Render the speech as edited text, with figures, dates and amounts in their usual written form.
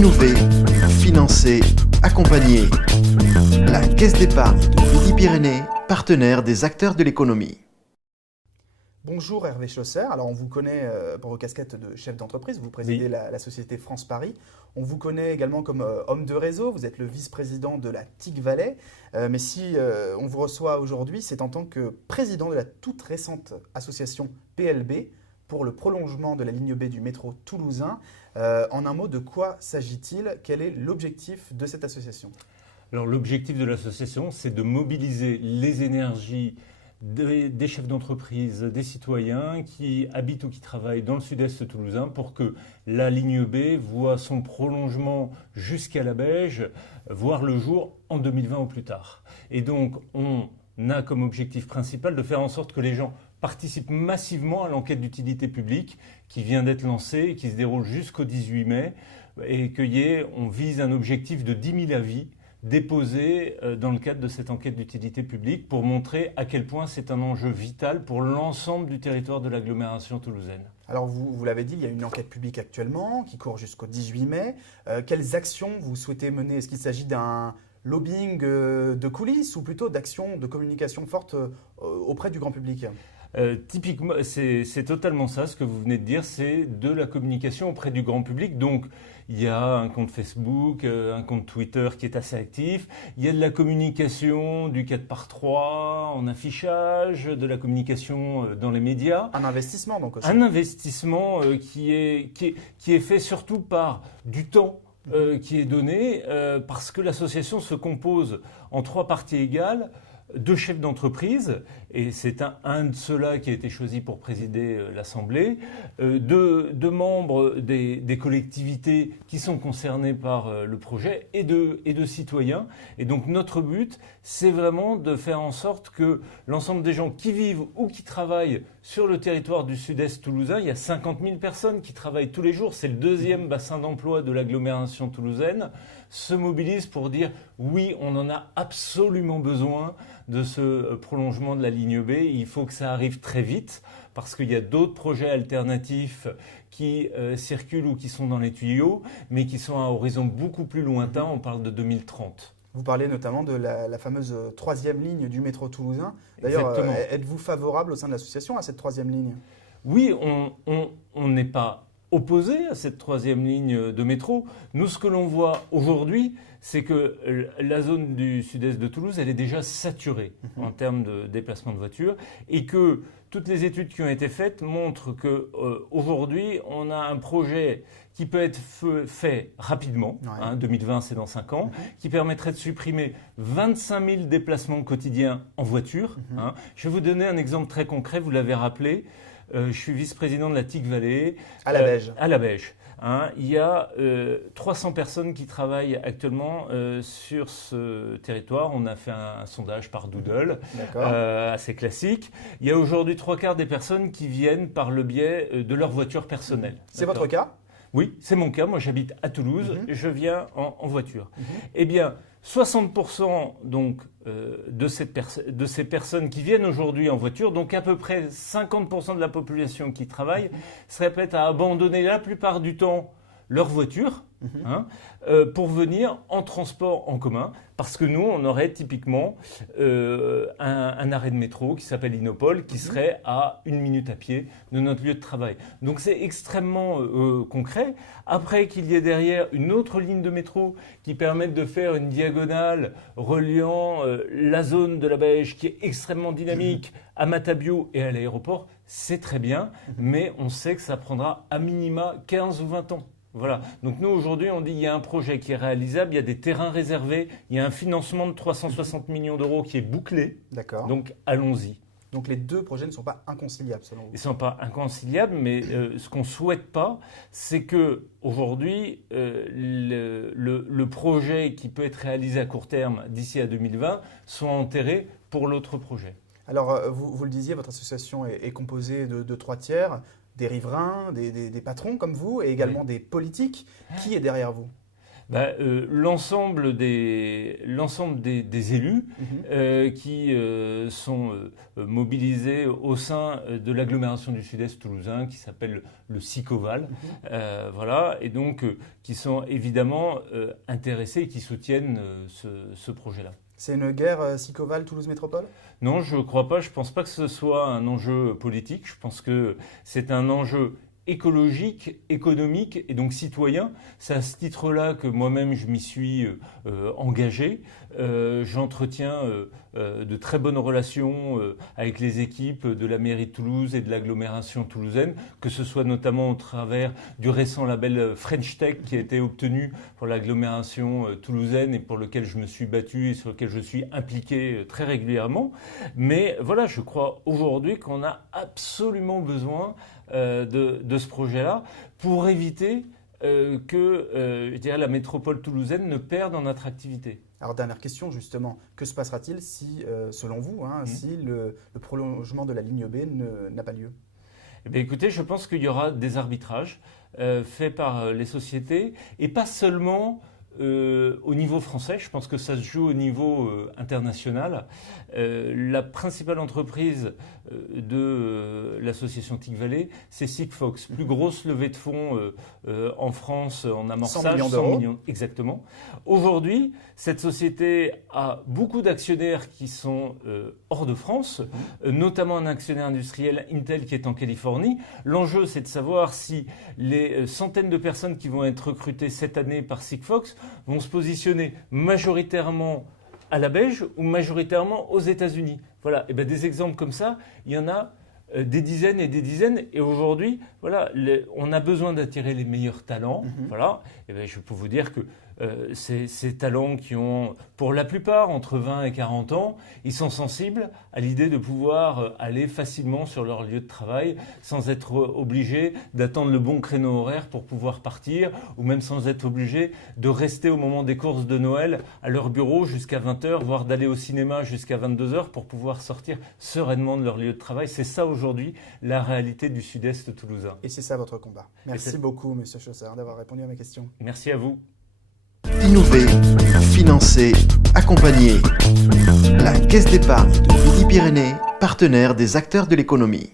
Innover, financer, accompagner. La Caisse d'épargne de Midi-Pyrénées, partenaire des acteurs de l'économie. Bonjour Hervé Chausser, alors on vous connaît pour vos casquettes de chef d'entreprise, vous présidez la société France Paris. On vous connaît également comme homme de réseau, vous êtes le vice-président de la TIC Valais. Mais si on vous reçoit aujourd'hui, c'est en tant que président de la toute récente association PLB pour le prolongement de la ligne B du métro toulousain. En un mot, de quoi s'agit-il? Quel est l'objectif de cette association? Alors l'objectif de l'association, c'est de mobiliser les énergies des chefs d'entreprise, des citoyens qui habitent ou qui travaillent dans le sud-est toulousain pour que la ligne B voit son prolongement jusqu'à la Beige voir le jour en 2020 ou plus tard. Et donc on a comme objectif principal de faire en sorte que les gens participent massivement à l'enquête d'utilité publique qui vient d'être lancée et qui se déroule jusqu'au 18 mai et on vise un objectif de 10 000 avis déposés dans le cadre de cette enquête d'utilité publique pour montrer à quel point c'est un enjeu vital pour l'ensemble du territoire de l'agglomération toulousaine. Alors vous l'avez dit, il y a une enquête publique actuellement qui court jusqu'au 18 mai. Quelles actions vous souhaitez mener? Est-ce qu'il s'agit d'un lobbying de coulisses ou plutôt d'actions de communication forte auprès du grand public? Typiquement, c'est totalement ça, ce que vous venez de dire, c'est de la communication auprès du grand public. Donc, il y a un compte Facebook, un compte Twitter qui est assez actif. Il y a de la communication du 4x3 en affichage, de la communication dans les médias. Un investissement donc aussi. Un investissement qui est fait surtout par du temps qui est donné parce que l'association se compose en 3 parties égales. 2 chefs d'entreprise, et c'est un de ceux-là qui a été choisi pour présider l'Assemblée, 2 membres des collectivités qui sont concernés par le projet et de citoyens. Et donc notre but, c'est vraiment de faire en sorte que l'ensemble des gens qui vivent ou qui travaillent sur le territoire du sud-est toulousain, il y a 50 000 personnes qui travaillent tous les jours, c'est le 2e bassin d'emploi de l'agglomération toulousaine, se mobilisent pour dire oui, on en a absolument besoin de ce prolongement de la ligne B. Il faut que ça arrive très vite parce qu'il y a d'autres projets alternatifs qui circulent ou qui sont dans les tuyaux, mais qui sont à horizon beaucoup plus lointain. On parle de 2030. Vous parlez notamment de la fameuse 3e ligne du métro toulousain. D'ailleurs, êtes-vous favorable au sein de l'association à cette 3e ligne? Oui, on n'est pas opposé à cette 3e ligne de métro. Nous, ce que l'on voit aujourd'hui, c'est que la zone du sud-est de Toulouse, elle est déjà saturée en termes de déplacement de voitures et que toutes les études qui ont été faites montrent qu'aujourd'hui, on a un projet qui peut être fait rapidement, 2020 c'est dans 5 ans, qui permettrait de supprimer 25 000 déplacements quotidiens en voiture. Je vais vous donner un exemple très concret, vous l'avez rappelé. Je suis vice-président de la TIC Valais. À la Beige. À la Beige. Il y a 300 personnes qui travaillent actuellement sur ce territoire. On a fait un sondage par Doodle, assez classique. Il y a aujourd'hui 3/4 des personnes qui viennent par le biais de leur voiture personnelle. C'est votre cas? Oui, c'est mon cas. Moi, j'habite à Toulouse. Je viens en voiture. Eh bien, 60% donc, de ces personnes qui viennent aujourd'hui en voiture, donc à peu près 50% de la population qui travaille, seraient prêtes à abandonner la plupart du temps leur voiture pour venir en transport en commun, parce que nous, on aurait typiquement un arrêt de métro qui s'appelle Innopol, qui serait à 1 minute à pied de notre lieu de travail. Donc c'est extrêmement concret. Après qu'il y ait derrière une autre ligne de métro qui permette de faire une diagonale reliant la zone de la Beige, qui est extrêmement dynamique, à Matabio et à l'aéroport, c'est très bien, mais on sait que ça prendra à minima 15 ou 20 ans. Voilà. Donc nous, aujourd'hui, on dit qu'il y a un projet qui est réalisable, il y a des terrains réservés, il y a un financement de 360 millions d'euros qui est bouclé. D'accord. Donc allons-y. Donc les 2 projets ne sont pas inconciliables selon vous? Ils ne sont pas inconciliables, mais ce qu'on ne souhaite pas, c'est qu'aujourd'hui, le projet qui peut être réalisé à court terme d'ici à 2020 soit enterré pour l'autre projet. Alors, vous le disiez, votre association est composée de 3/3, des riverains, des patrons comme vous et également des politiques. Qui est derrière vous? L'ensemble des élus qui sont mobilisés au sein de l'agglomération du Sud-Est toulousain qui s'appelle le SICOVAL, voilà, et donc qui sont évidemment intéressés et qui soutiennent ce projet-là. C'est une guerre SICOVAL Toulouse Métropole ? Non, je ne crois pas. Je ne pense pas que ce soit un enjeu politique. Je pense que c'est un enjeu écologique, économique et donc citoyen. C'est à ce titre-là que moi-même je m'y suis engagé. J'entretiens de très bonnes relations avec les équipes de la mairie de Toulouse et de l'agglomération toulousaine, que ce soit notamment au travers du récent label French Tech qui a été obtenu pour l'agglomération toulousaine et pour lequel je me suis battu et sur lequel je suis impliqué très régulièrement. Mais voilà, je crois aujourd'hui qu'on a absolument besoin de ce projet-là pour éviter que la métropole toulousaine ne perde en attractivité. Alors, dernière question, justement. Que se passera-t-il si, selon vous, si le prolongement de la ligne B n'a pas lieu ? Eh bien, écoutez, je pense qu'il y aura des arbitrages faits par les sociétés et pas seulement au niveau français. Je pense que ça se joue au niveau international. La principale entreprise de l'association TIC Valley, c'est Sigfox. Plus grosse levée de fonds en France en amorçage, 100 millions, exactement. Aujourd'hui, cette société a beaucoup d'actionnaires qui sont hors de France, notamment un actionnaire industriel Intel qui est en Californie. L'enjeu, c'est de savoir si les centaines de personnes qui vont être recrutées cette année par Sigfox vont se positionner majoritairement à la Belge ou majoritairement aux États-Unis. Voilà, et bien des exemples comme ça, il y en a des dizaines et des dizaines. Et aujourd'hui, voilà, on a besoin d'attirer les meilleurs talents. Voilà, et bien je peux vous dire que ces talents qui ont, pour la plupart, entre 20 et 40 ans, ils sont sensibles à l'idée de pouvoir aller facilement sur leur lieu de travail sans être obligés d'attendre le bon créneau horaire pour pouvoir partir ou même sans être obligés de rester au moment des courses de Noël à leur bureau jusqu'à 20h, voire d'aller au cinéma jusqu'à 22h pour pouvoir sortir sereinement de leur lieu de travail. C'est ça aujourd'hui la réalité du Sud-Est toulousain. Et c'est ça votre combat. Merci beaucoup, Monsieur Chausser, d'avoir répondu à mes questions. Merci à vous. Innover, financer, accompagner. La Caisse d'épargne de Midi-Pyrénées, partenaire des acteurs de l'économie.